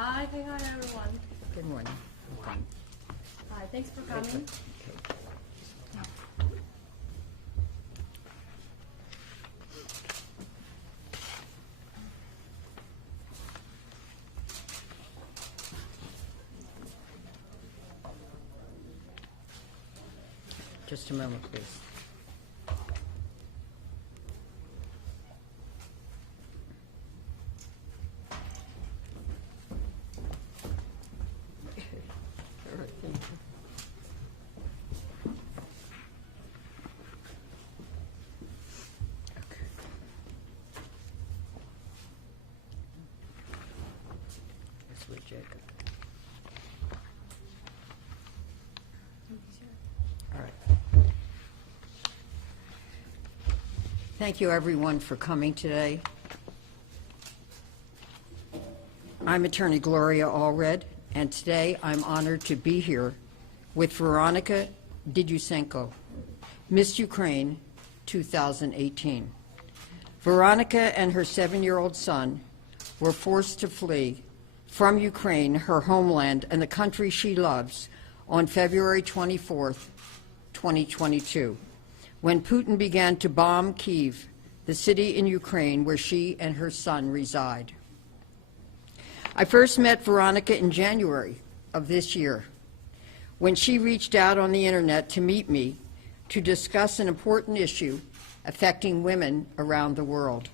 Hi, everyone. Good morning. Hi, thanks for coming. Just a moment, please. All right, thank you. Okay. That's where Jacob. All right. Thank you, everyone, for coming today. I'm Attorney Gloria Allred, and today I'm honored to be here with Veronika Didusenko, Miss Ukraine 2018. Veronika and her 7-year-old son were forced to flee from Ukraine, her homeland, and the country she loves, on February 24th, 2022, when Putin began to bomb Kyiv, the city in Ukraine where she and her son reside. I first met Veronika in January of this year, when she reached out on the internet to meet me to discuss an important issue affecting women around the world.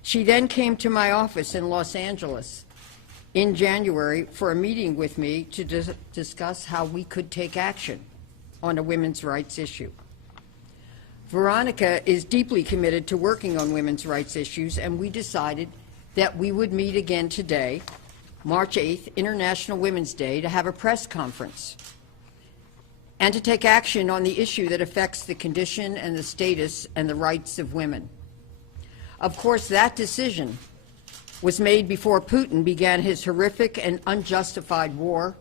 She then came to my office in Los Angeles in January for a meeting with me to discuss how we could take action on a women's rights issue. Veronika is deeply committed to working on women's rights issues, and we decided that we would meet again today, March 8th, International Women's Day, to have a press conference and to take action on the issue that affects the condition and the status and the rights of women. Of course, that decision was made before Putin began his horrific and unjustified war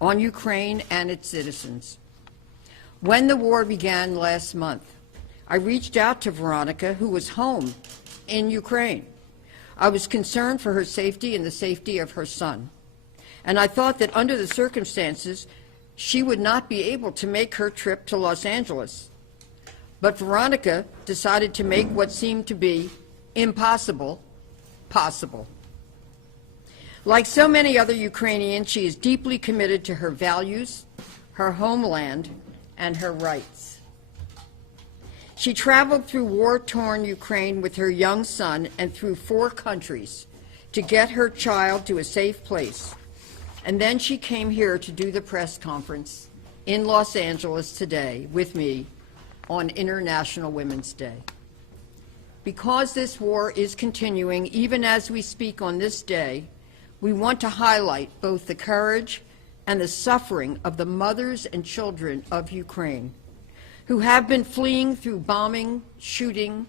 on Ukraine and its citizens. When the war began last month, I reached out to Veronika, who was home in Ukraine. I was concerned for her safety and the safety of her son, and I thought that under the circumstances, she would not be able to make her trip to Los Angeles. But Veronika decided to make what seemed to be impossible possible. Like so many other Ukrainians, she is deeply committed to her values, her homeland, and her rights. She traveled through war-torn Ukraine with her young son and through 4 countries to get her child to a safe place. And then she came here to do the press conference in Los Angeles today with me on International Women's Day. Because this war is continuing, even as we speak on this day, we want to highlight both the courage and the suffering of the mothers and children of Ukraine, who have been fleeing through bombing, shooting,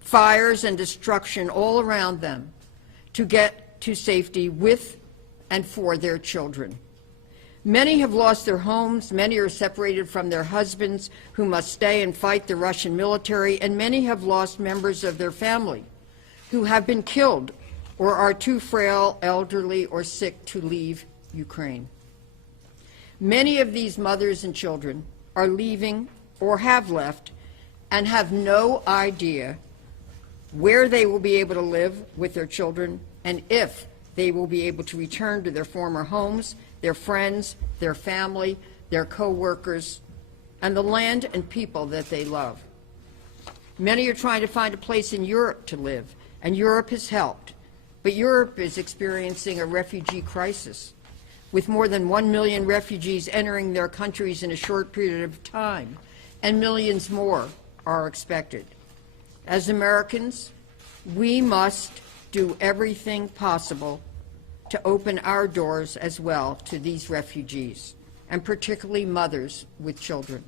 fires, and destruction all around them to get to safety with and for their children. Many have lost their homes, many are separated from their husbands who must stay and fight the Russian military, and many have lost members of their family who have been killed or are too frail, elderly, or sick to leave Ukraine. Many of these mothers and children are leaving or have left and have no idea where they will be able to live with their children and if they will be able to return to their former homes, their friends, their family, their co-workers, and the land and people that they love. Many are trying to find a place in Europe to live, and Europe has helped. But Europe is experiencing a refugee crisis, with more than 1 million refugees entering their countries in a short period of time, and millions more are expected. As Americans, we must do everything possible to open our doors as well to these refugees, and particularly mothers with children.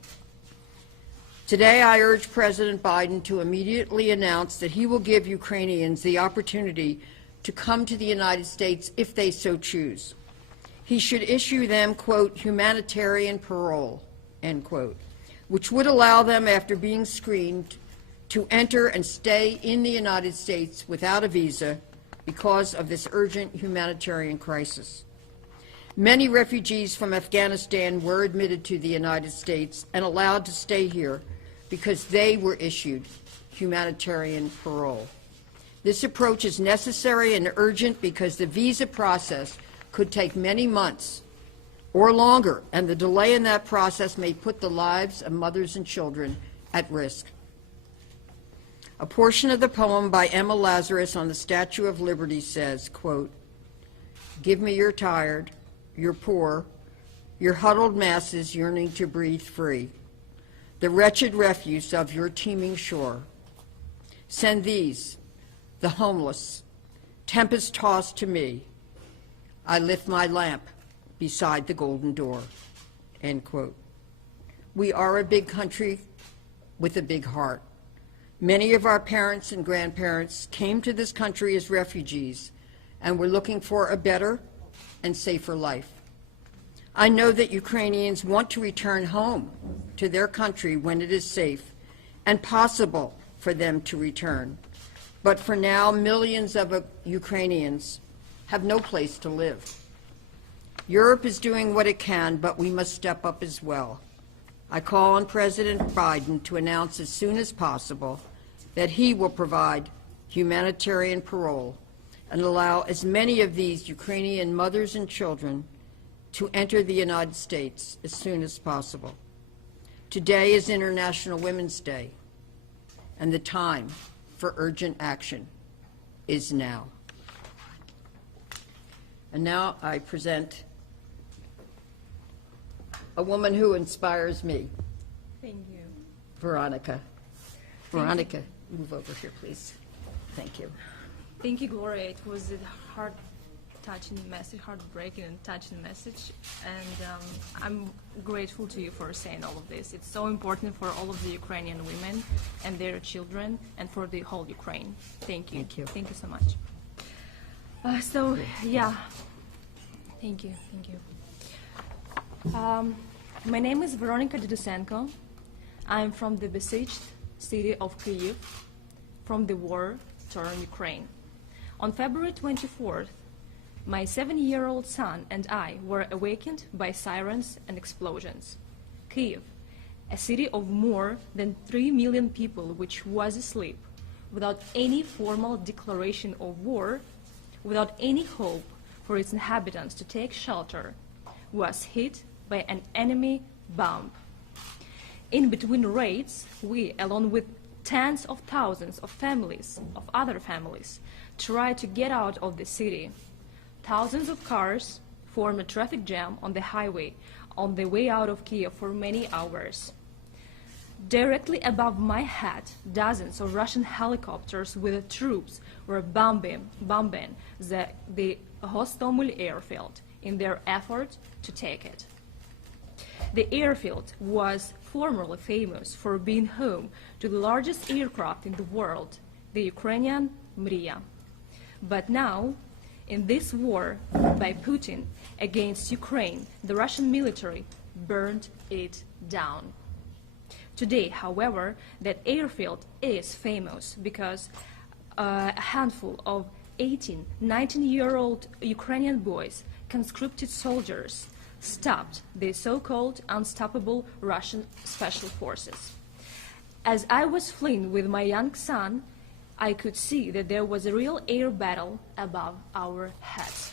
Today, I urge President Biden to immediately announce that he will give Ukrainians the opportunity to come to the United States if they so choose. He should issue them, quote, humanitarian parole, end quote, which would allow them, after being screened, to enter and stay in the United States without a visa because of this urgent humanitarian crisis. Many refugees from Afghanistan were admitted to the United States and allowed to stay here because they were issued humanitarian parole. This approach is necessary and urgent because the visa process could take many months or longer, and the delay in that process may put the lives of mothers and children at risk. A portion of the poem by Emma Lazarus on the Statue of Liberty says, quote, "Give me your tired, your poor, your huddled masses yearning to breathe free, the wretched refuse of your teeming shore. Send these, the homeless, tempest-tossed to me. I lift my lamp beside the golden door." End quote. We are a big country with a big heart. Many of our parents and grandparents came to this country as refugees and were looking for a better and safer life. I know that Ukrainians want to return home to their country when it is safe and possible for them to return. But for now, millions of Ukrainians have no place to live. Europe is doing what it can, but we must step up as well. I call on President Biden to announce as soon as possible that he will provide humanitarian parole and allow as many of these Ukrainian mothers and children to enter the United States as soon as possible. Today is International Women's Day, and the time for urgent action is now. And now I present a woman who inspires me, Thank you. Veronika. Veronika, move over here, please. Thank you. Thank you, Gloria. It was a heart-touching message, heartbreaking and touching message. And I'm grateful to you for saying all of this. It's so important for all of the Ukrainian women and their children and for the whole Ukraine. Thank you. Thank you. Thank you so much. Thank you. Thank you. My name is Veronika Didusenko. I'm from the besieged city of Kyiv, from the war-torn Ukraine. On February 24th, my 7-year-old son and I were awakened by sirens and explosions. Kyiv, a city of more than 3 million people which was asleep, without any formal declaration of war, without any hope for its inhabitants to take shelter, was hit by an enemy bomb. In between raids, we, along with tens of thousands of families, of other families, tried to get out of the city. Thousands of cars formed a traffic jam on the highway on the way out of Kyiv for many hours. Directly above my head, dozens of Russian helicopters with troops were bombing the Hostomel airfield in their effort to take it. The airfield was formerly famous for being home to the largest aircraft in the world, the Ukrainian Mriya. But now, in this war by Putin against Ukraine, the Russian military burned it down. Today, however, that airfield is famous because a handful of 18, 19-year-old Ukrainian boys, conscripted soldiers, stopped the so-called unstoppable Russian special forces. As I was fleeing with my young son, I could see that there was a real air battle above our heads.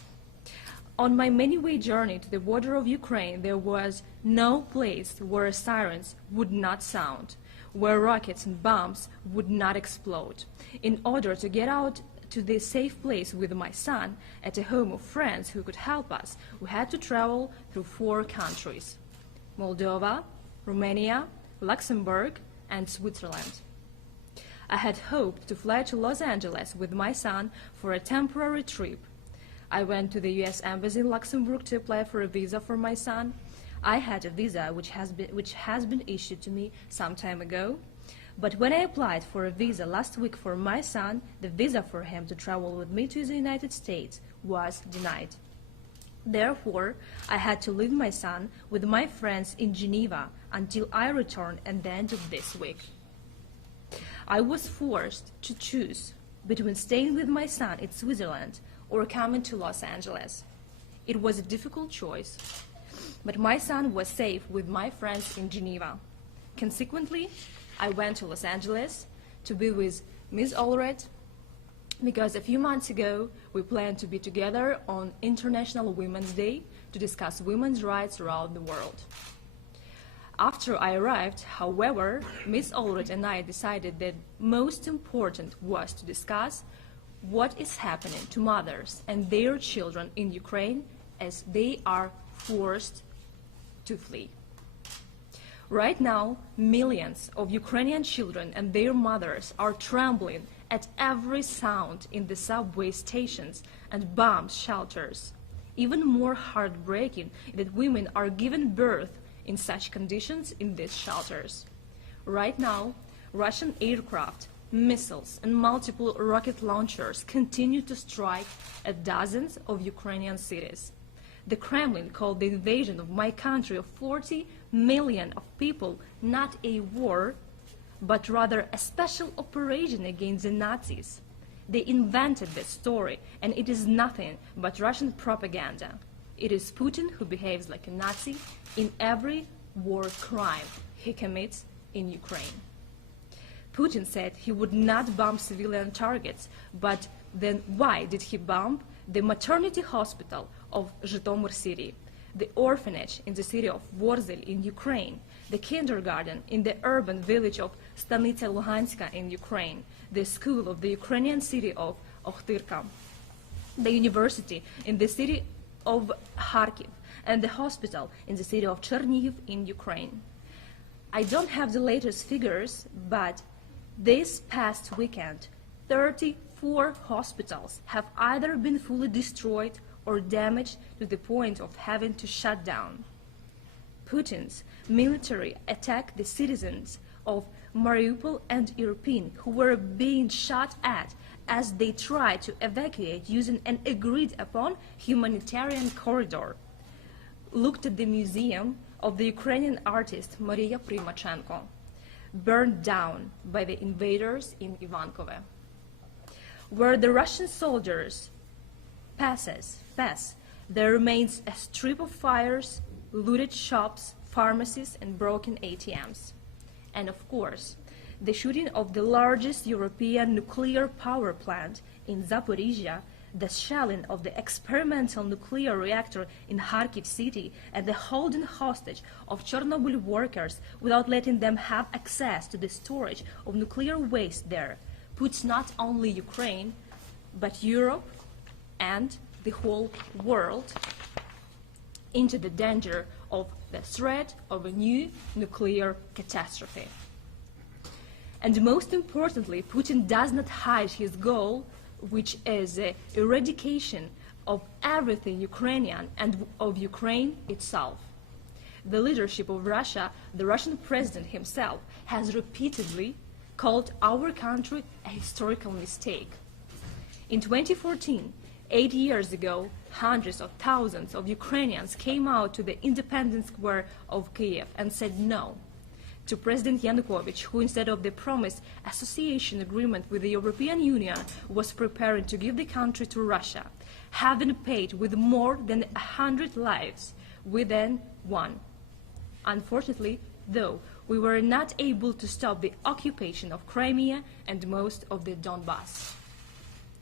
On my many-way journey to the border of Ukraine, there was no place where sirens would not sound, where rockets and bombs would not explode. In order to get out to this safe place with my son at a home of friends who could help us, we had to travel through 4 countries: Moldova, Romania, Luxembourg, and Switzerland. I had hoped to fly to Los Angeles with my son for a temporary trip. I went to the U.S. Embassy in Luxembourg to apply for a visa for my son. I had a visa which has been issued to me some time ago. But when I applied for a visa last week for my son, the visa for him to travel with me to the United States was denied. Therefore, I had to leave my son with my friends in Geneva until I returned at the end of this week. I was forced to choose between staying with my son in Switzerland or coming to Los Angeles. It was a difficult choice, but my son was safe with my friends in Geneva. Consequently, I went to Los Angeles to be with Ms. Allred because a few months ago we planned to be together on International Women's Day to discuss women's rights around the world. After I arrived, however, Ms. Allred and I decided that most important was to discuss what is happening to mothers and their children in Ukraine as they are forced to flee. Right now, millions of Ukrainian children and their mothers are trembling at every sound in the subway stations and bomb shelters. Even more heartbreaking is that women are given birth in such conditions in these shelters. Right now, Russian aircraft, missiles, and multiple rocket launchers continue to strike at dozens of Ukrainian cities. The Kremlin called the invasion of my country of 40 million of people not a war, but rather a special operation against the Nazis. They invented this story, and it is nothing but Russian propaganda. It is Putin who behaves like a Nazi in every war crime he commits in Ukraine. Putin said he would not bomb civilian targets, but then why did he bomb the maternity hospital of Zhytomyr city, the orphanage in the city of Vorzel in Ukraine, the kindergarten in the urban village of Stanitsa Luhanska in Ukraine, the school of the Ukrainian city of Okhtyrka, the university in the city of Kharkiv, and the hospital in the city of Chernihiv in Ukraine. I don't have the latest figures, but this past weekend, 34 hospitals have either been fully destroyed or damaged to the point of having to shut down. Putin's military attacked the citizens of Mariupol and Irpin, who were being shot at as they tried to evacuate using an agreed-upon humanitarian corridor. Looked at the museum of the Ukrainian artist Maria Primachenko, burned down by the invaders in Ivankove. Where the Russian soldiers pass, there remains a strip of fires, looted shops, pharmacies, and broken ATMs. And of course, the shooting of the largest European nuclear power plant in Zaporizhia, the shelling of the experimental nuclear reactor in Kharkiv city, and the holding hostage of Chernobyl workers without letting them have access to the storage of nuclear waste there, puts not only Ukraine, but Europe and the whole world into the danger of the threat of a new nuclear catastrophe. And most importantly, Putin does not hide his goal, which is the eradication of everything Ukrainian and of Ukraine itself. The leadership of Russia, the Russian president himself, has repeatedly called our country a historical mistake. In 2014, 8 years ago, hundreds of thousands of Ukrainians came out to the Independence Square of Kiev and said no to President Yanukovych, who instead of the promised association agreement with the European Union was preparing to give the country to Russia, having paid with more than 100 lives within one. Unfortunately, though, we were not able to stop the occupation of Crimea and most of the Donbass.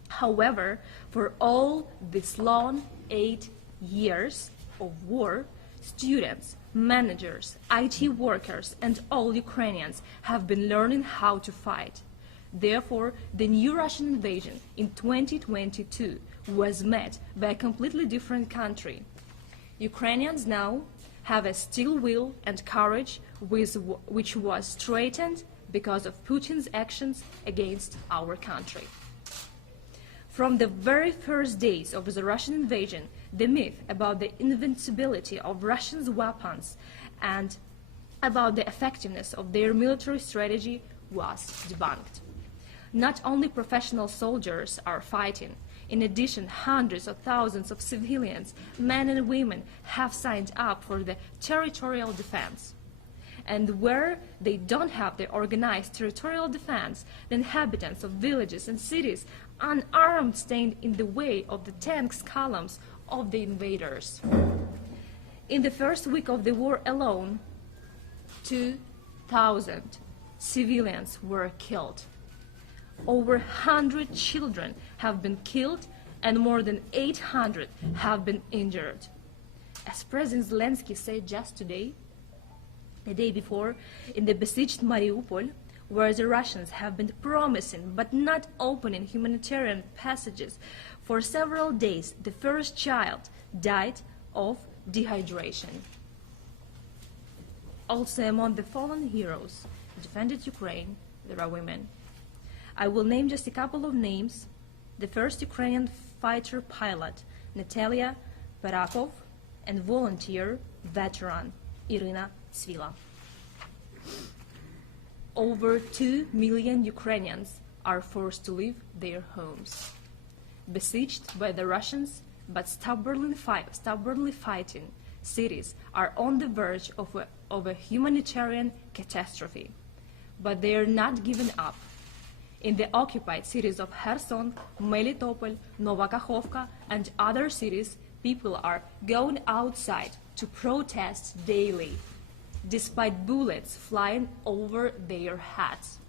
However, for all these long 8 years of war, students, managers, IT workers, and all Ukrainians have been learning how to fight. Therefore, the new Russian invasion in 2022 was met by a completely different country. Ukrainians now have a steel will and courage which was straightened because of Putin's actions against our country. From the very first days of the Russian invasion, the myth about the invincibility of Russians' weapons and about the effectiveness of their military strategy was debunked. Not only professional soldiers are fighting. In addition, hundreds of thousands of civilians, men and women, have signed up for the territorial defense. And where they don't have the organized territorial defense, the inhabitants of villages and cities, unarmed, stand in the way of the tanks' columns of the invaders. In the first week of the war alone, 2,000 civilians were killed. Over 100 children have been killed and more than 800 have been injured. As President Zelensky said just today, the day before, in the besieged Mariupol, where the Russians have been promising but not opening humanitarian passages for several days, the first child died of dehydration. Also among the fallen heroes who defended Ukraine, there are women. I will name just a couple of names. The first Ukrainian fighter pilot, Natalia Barakov, and volunteer veteran, Irina Svila. Over 2 million Ukrainians are forced to leave their homes. Besieged by the Russians, but stubbornly fighting, cities are on the verge of a humanitarian catastrophe. But they are not giving up. In the occupied cities of Kherson, Melitopol, Novakakhovka, and other cities, people are going outside to protest daily, despite bullets flying over their heads.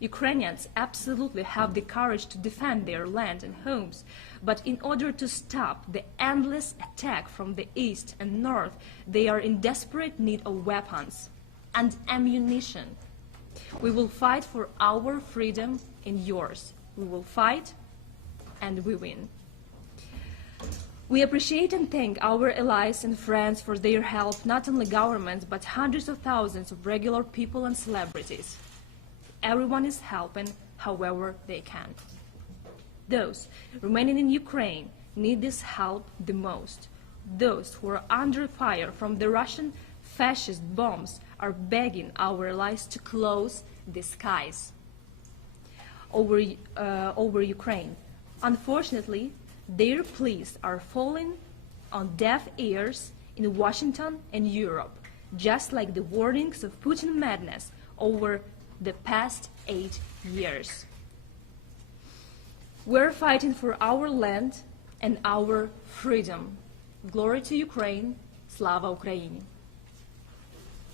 Ukrainians absolutely have the courage to defend their land and homes, but in order to stop the endless attack from the east and north, they are in desperate need of weapons and ammunition. We will fight for our freedom and yours. We will fight and we win. We appreciate and thank our allies and friends for their help, not only governments, but hundreds of thousands of regular people and celebrities. Everyone is helping however they can. Those remaining in Ukraine need this help the most. Those who are under fire from the Russian fascist bombs are begging our allies to close the skies over Ukraine. Unfortunately, their pleas are falling on deaf ears in Washington and Europe, just like the warnings of Putin madness over the past 8 years. We're fighting for our land and our freedom. Glory to Ukraine. Slava Ukraini.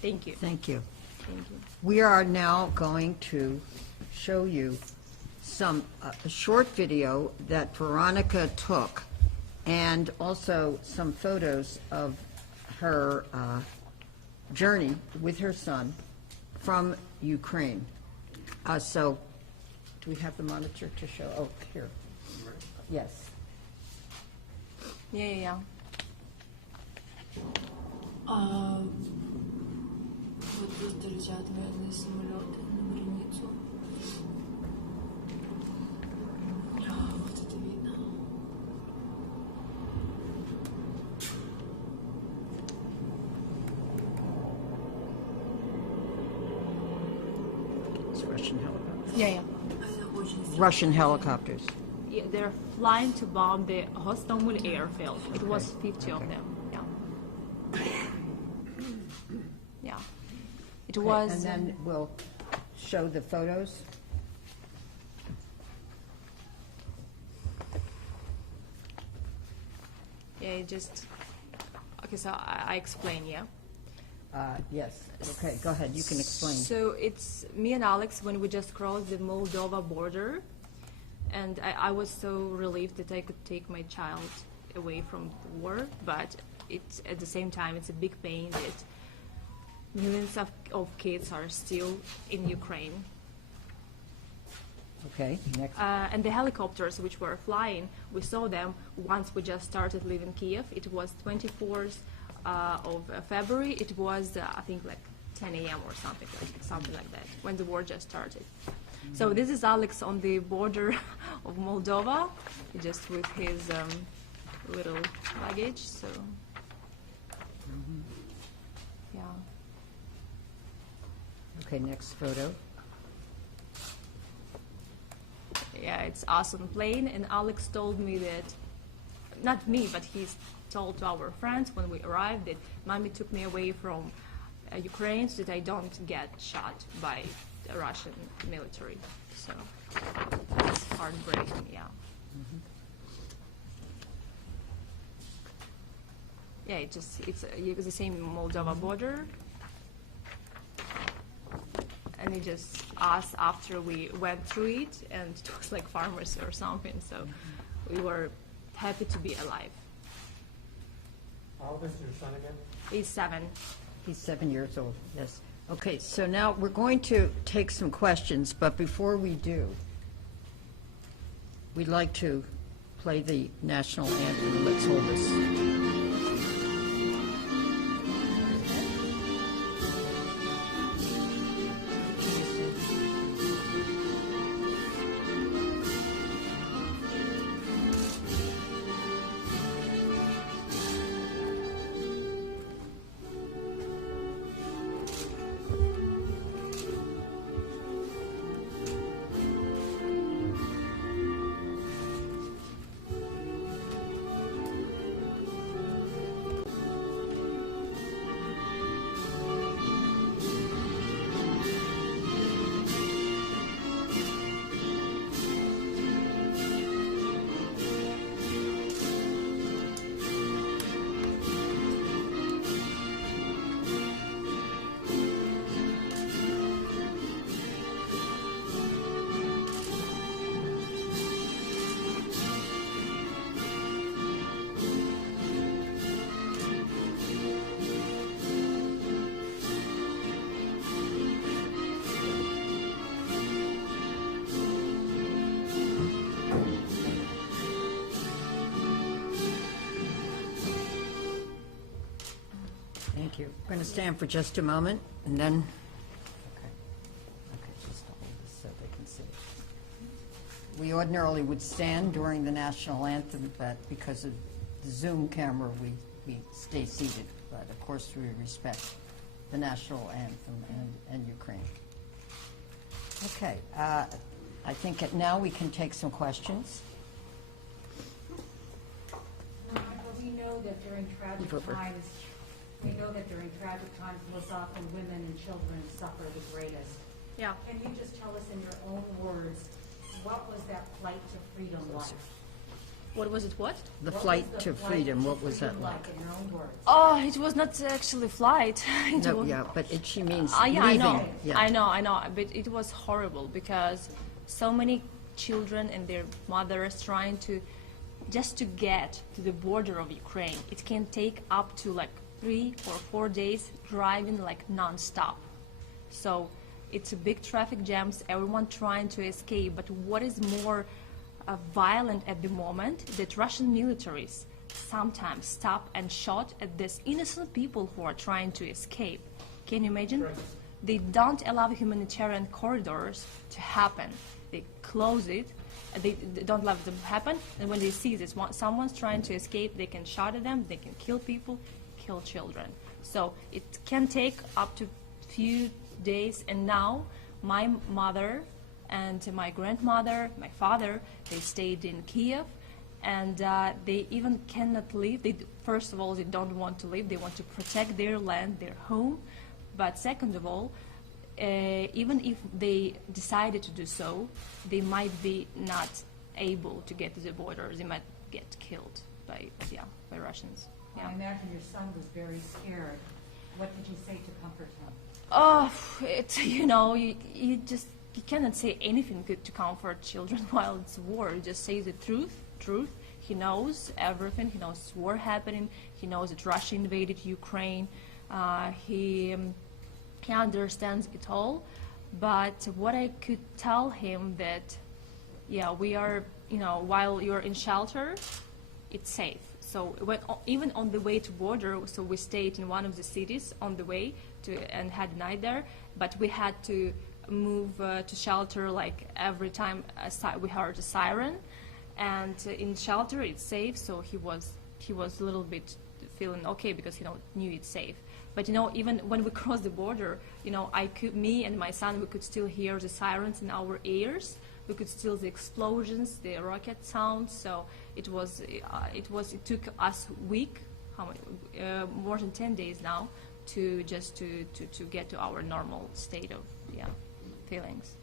Thank you. Thank you. Thank you. We are now going to show you a short video that Veronika took, and also some photos of her journey with her son from Ukraine. So, do we have the monitor to show? Oh, here. Yes. Yeah. Вот просто летят военные самолеты на границу. Вот это видно. It's Russian helicopters. Yeah. Это очень Russian helicopters. Yeah, they're flying to bomb the Hostomel airfield. It was 50 of them. Yeah. It was. And then we'll show the photos. Yeah, it just. Okay, so I explain. Yeah. Yes. Okay, go ahead. You can explain. So it's me and Alex when we just crossed the Moldova border, and I was so relieved that I could take my child away from the war, but it's at the same time it's a big pain that millions of kids are still in Ukraine. Okay, next. And the helicopters which were flying, we saw them once we just started leaving Kiev. It was 24th of February. It was, I think, like 10 a.m. or something like that, when the war just started. So this is Alex on the border of Moldova, just with his little luggage. So, yeah. Okay, next photo. Yeah, it's awesome plane, and Alex told me that, not me, but he's told to our friends when we arrived that Mommy took me away from Ukraine so that I don't get shot by the Russian military. So it's heartbreaking, yeah. Yeah, it's the same Moldova border. And it just us after we went through it, and it was like farmers or something. So we were happy to be alive. How old is your son again? He's 7. He's 7 years old, yes. Okay, so now we're going to take some questions, but before we do, we'd like to play the national anthem. Let's hold this. Thank you. We're going to stand for just a moment, and then, okay, just hold this so they can see it. We ordinarily would stand during the national anthem, but because of the Zoom camera, we stay seated. But of course, we respect the national anthem and Ukraine. Okay, I think now we can take some questions. We know that during tragic times, most often women and children suffer the greatest. Yeah. Can you just tell us in your own words, what was that flight to freedom like? What was it? What? The What flight was the to freedom, what was that freedom like? in your own words? Oh, it was not actually flight. It No, was- yeah, but she means Yeah, I leaving. know. Yeah. I know. But it was horrible because so many children and their mothers trying to just to get to the border of Ukraine. It can take up to like 3 or 4 days driving like non-stop. So it's a big traffic jams, everyone trying to escape. But what is more violent at the moment, that Russian militaries sometimes stop and shot at these innocent people who are trying to escape. Can you imagine? They don't allow humanitarian corridors to happen. They close it. They don't let them happen. And when they see this, someone's trying to escape, they can shoot at them. They can kill people, kill children. So it can take up to few days. And now my mother and my grandmother, my father, they stayed in Kiev, and they even cannot leave. First of all, they don't want to leave. They want to protect their land, their home. But second of all, even if they decided to do so, they might be not able to get to the border. They might get killed by Russians. Yeah. I imagine your son was very scared. What did you say to comfort him? Oh, you cannot say anything good to comfort children while it's war. You just say the truth. He knows everything. He knows war happening. He knows that Russia invaded Ukraine. He understands it all. But what I could tell him that, we are, while you're in shelter, it's safe. So even on the way to border, so we stayed in one of the cities on the way and had night there, but we had to move to shelter like every time we heard a siren, and in shelter it's safe. So he was a little bit feeling okay because he knew it's safe. But even when we crossed the border, me and my son, we could still hear the sirens in our ears. We could still the explosions, the rocket sounds. So it took us a week, more than 10 days now, to just to get to our normal state of feelings.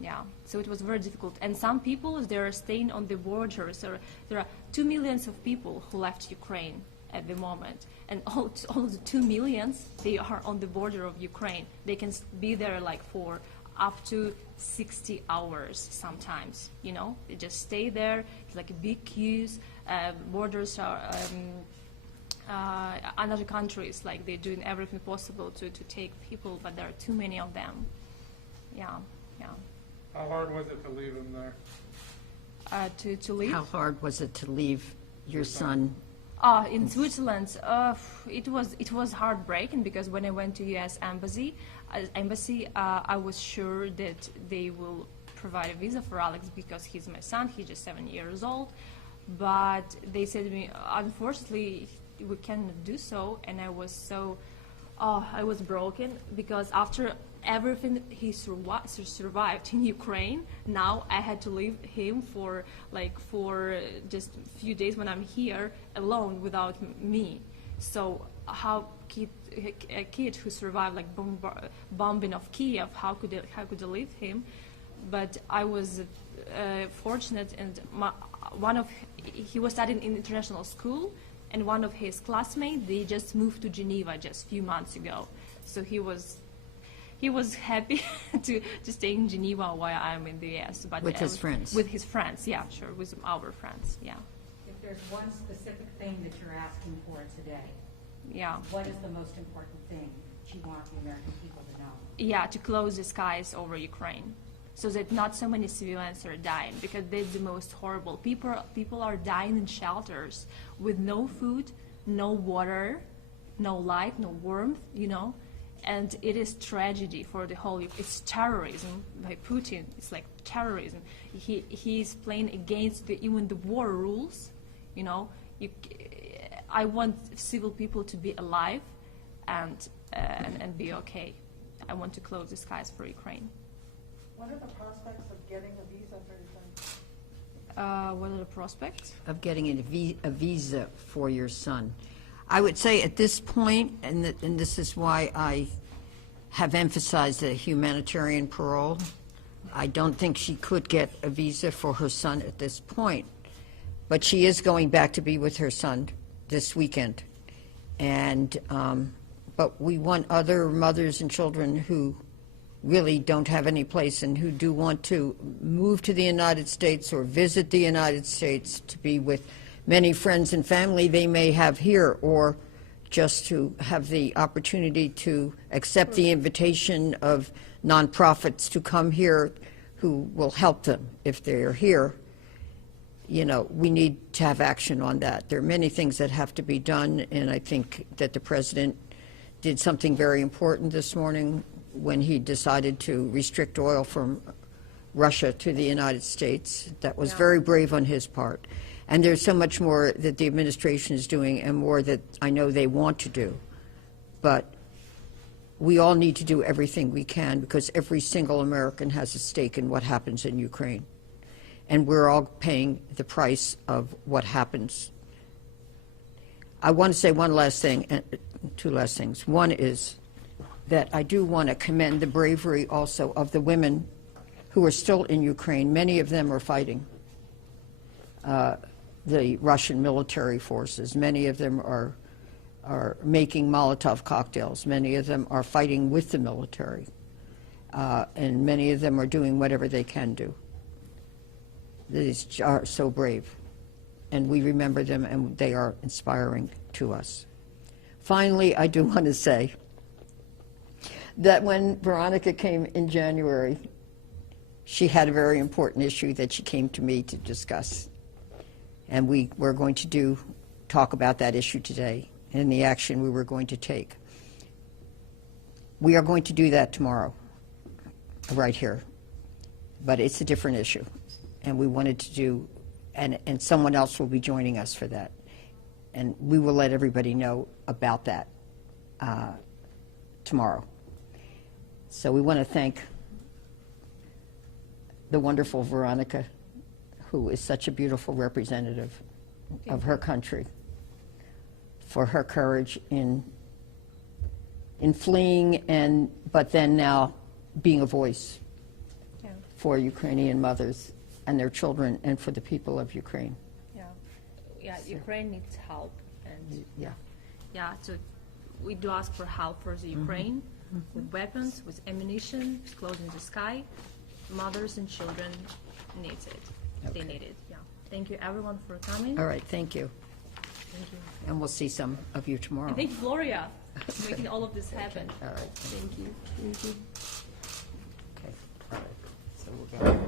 Yeah, so it was very difficult. And some people, they're staying on the borders. There are 2 million of people who left Ukraine at the moment. And all the 2 million, they are on the border of Ukraine. They can be there like for up to 60 hours sometimes, you know. They just stay there. It's like big queues. Borders are, other countries, like they're doing everything possible to take people, but there are too many of them. Yeah. How hard was it to leave him there? To leave? How hard was it to leave your son? In Switzerland, it was heartbreaking because when I went to U.S. embassy, I was sure that they will provide a visa for Alex because he's my son. He's just 7 years old, but they said to me, unfortunately, we cannot do so. And I was broken because after everything he survived in Ukraine, now I had to leave him for just a few days when I'm here alone without me. So how a kid who survived like bombing of Kiev, how could I leave him? But I was fortunate, and he was studying in international school, and one of his classmates, they just moved to Geneva just a few months ago. So he was happy to stay in Geneva while I'm in the US. But With his friends? With his friends, yeah, sure, with our friends, yeah. If there's one specific thing that you're asking for today, Yeah. what is the most important thing that you want the American people to know? Yeah, to close the skies over Ukraine, so that not so many civilians are dying, because that's the most horrible. People are dying in shelters with no food, no water, no light, no warmth, you know. And it is tragedy for the whole. It's terrorism by Putin. It's like terrorism. He's playing against even the war rules. You know, I want civil people to be alive and be okay. I want to close the skies for Ukraine. What are the prospects of getting a visa for your son? What are the prospects? Of getting a visa for your son. I would say at this point, and this is why I have emphasized the humanitarian parole, I don't think she could get a visa for her son at this point. But she is going back to be with her son this weekend. And, but we want other mothers and children who really don't have any place and who do want to move to the United States or visit the United States to be with many friends and family they may have here, or just to have the opportunity to accept the invitation of nonprofits to come here who will help them if they're here. You know, we need to have action on that. There are many things that have to be done, and I think that the President did something very important this morning when he decided to restrict oil from Russia to the United States. That was very brave on his part. And there's so much more that the administration is doing and more that I know they want to do. But we all need to do everything we can because every single American has a stake in what happens in Ukraine. And we're all paying the price of what happens. I want to say one last thing, and two last things. One is that I do want to commend the bravery also of the women who are still in Ukraine. Many of them are fighting the Russian military forces. Many of them are making Molotov cocktails. Many of them are fighting with the military. And many of them are doing whatever they can do. These are so brave. And we remember them, and they are inspiring to us. Finally, I do want to say that when Veronika came in January, she had a very important issue that she came to me to discuss. And we're going to talk about that issue today and the action we were going to take. We are going to do that tomorrow, right here. But it's a different issue. And we wanted to do, and someone else will be joining us for that. And we will let everybody know about that tomorrow. So we want to thank the wonderful Veronika, who is such a beautiful representative of her country, for her courage in in fleeing, but then now being a voice Yeah. for Ukrainian mothers and their children and for the people of Ukraine. Yeah. Yeah. Ukraine needs help, and Yeah. yeah. So we do ask for help for the Ukraine with weapons, with ammunition, with clothes in the sky. Mothers and children needs it. They Okay. need it. Yeah. Thank you everyone for coming. All right, thank you. Thank you. And we'll see some of you tomorrow. And thank you, Gloria, for making all of this happen. All right, Thank you. Thank you. okay, all right. So we'll go.